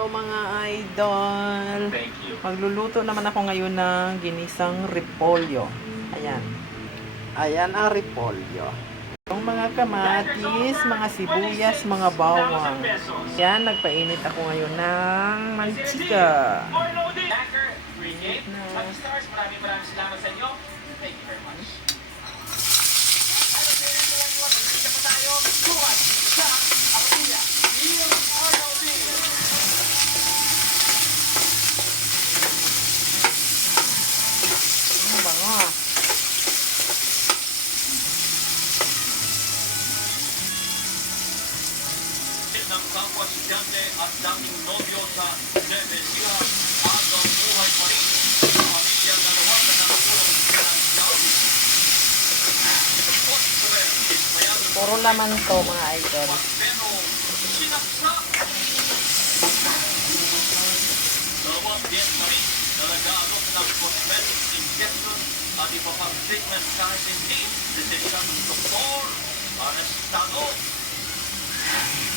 Hello mga idol. Thank you. Magluluto naman ako ngayon ng ginisang repolyo. Ayan. Ayan ang repolyo. Yung mga kamatis, mga sibuyas, mga bawang. Ayan, nagpainit ako ngayon ng mantika. Maraming salamat sa inyo. Thank you very much. Ang bango. Ng kapwa estudyante at dating nobyo sa Nueva Ecija at ang buhay pa rin sa pamilya na nawagan ng tulong financial. Puro laman to mga idol. Pero sinaksak. Dalawang din pa rin na nag-aalok ng cosmetic injection at iba pang treatment kahit hindi desisyon ng doktor para sa estado.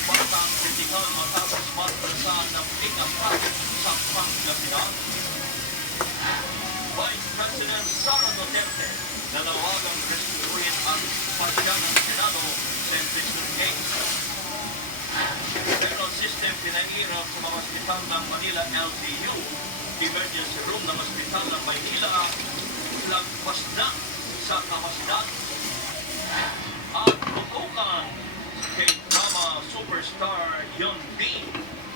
Batang kritikal matapos matrasahan ng pinag-project sa Pangasinan. Vice President Sara Duterte nanawagang reskuhin ang pasya ng Senado sa impeachment case. Federal system pinahirap sa mga ospital ng Manila LGU. Emergency room ng ospital ng Maynila lagpas na sa kapasidad. At tutukan kay drama superstar Hyun Bin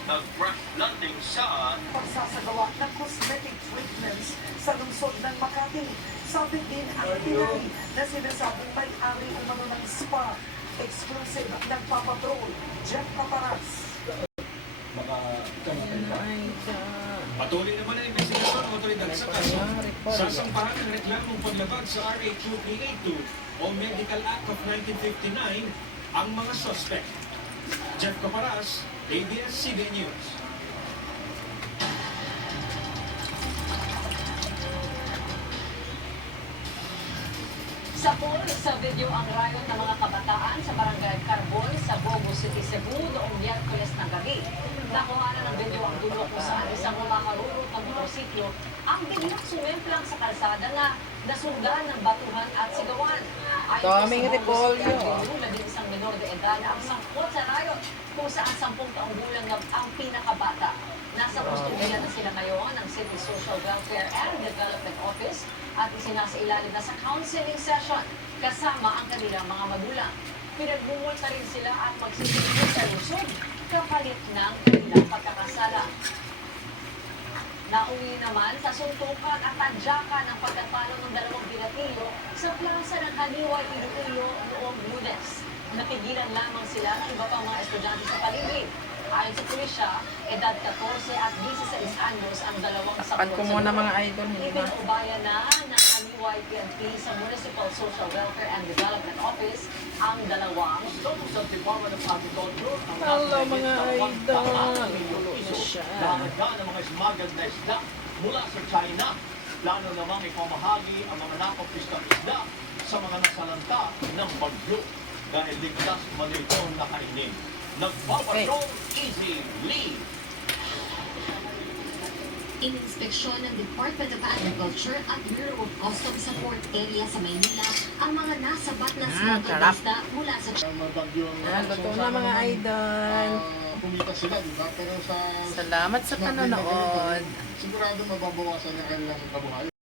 nag-crash landing sa pagsasagawa ng cosmetic treatments sa lungsod ng Makati. Sabi din ang Pinay na sinasabing may-ari umano ng spa. Exclusive nagpapatrol, Jeff Caparas. Patuloy naman ang investigasyon ng otoridad sa kaso. Sasampahan ng reklamong paglabag sa RA 2382 o Medical Act of 1959 ang mga suspect. Jeff Caparas, ABS-CBN News. Sapol sa video ang riot ng mga kabataan sa Barangay Carbon sa Bogo City, Cebu noong Miyerkules ng gabi. Nakuha na ng video ang dulo kung saan isang makarurot ng motorsiklo ang biglang sumemplang sa kalsada na nasundan ng batuhan at sigawan. Daming repolyo. Labing isang menor de edad ang sangkot sa riot kung saan 10 taong gulang na ang pinakabata. Nasa kustodiya na sila ngayon ng City Social Welfare and Development Office at isinasailalim na sa counseling session kasama ang kanilang mga magulang. Pinagmumulta rin sila at magsisilbi sa lusog kapalit ng kanilang pagkakasala. Nauwi naman sa suntukan at tadyakan ng pagkatalo ng dalawang binatilyo sa plaza ng Haliway, Iloilo noong Lunes. Napigilan lamang sila ng iba pang mga estudyante sa paligid. Ayon sa pulisya, edad 14 at 16 anyos ang dalawang Takpan ko muna mga idol. Ipinubaya na ng Haliway PNP sa Municipal Social Welfare and Development Office ang dalawang sa Department of Agriculture. Hello mga idol. Lulo na siya. Nakagda ng mga smuggled na isda mula sa China. Plano namang ipamahagi ang mga nakopistang isda sa mga nasalanta ng bagyo dahil ligtas man itong nakainin. Nagpapatrol Easy Lee. Ininspeksyon ng Department of Agriculture at Bureau of Customs sa port area sa Maynila ang mga nasabat na smuggled isda mula sa Luto na mga idol. Kumita sila, di ba? Pero sa Salamat sa panonood. sigurado mababawasan ang kanilang kabuhayan.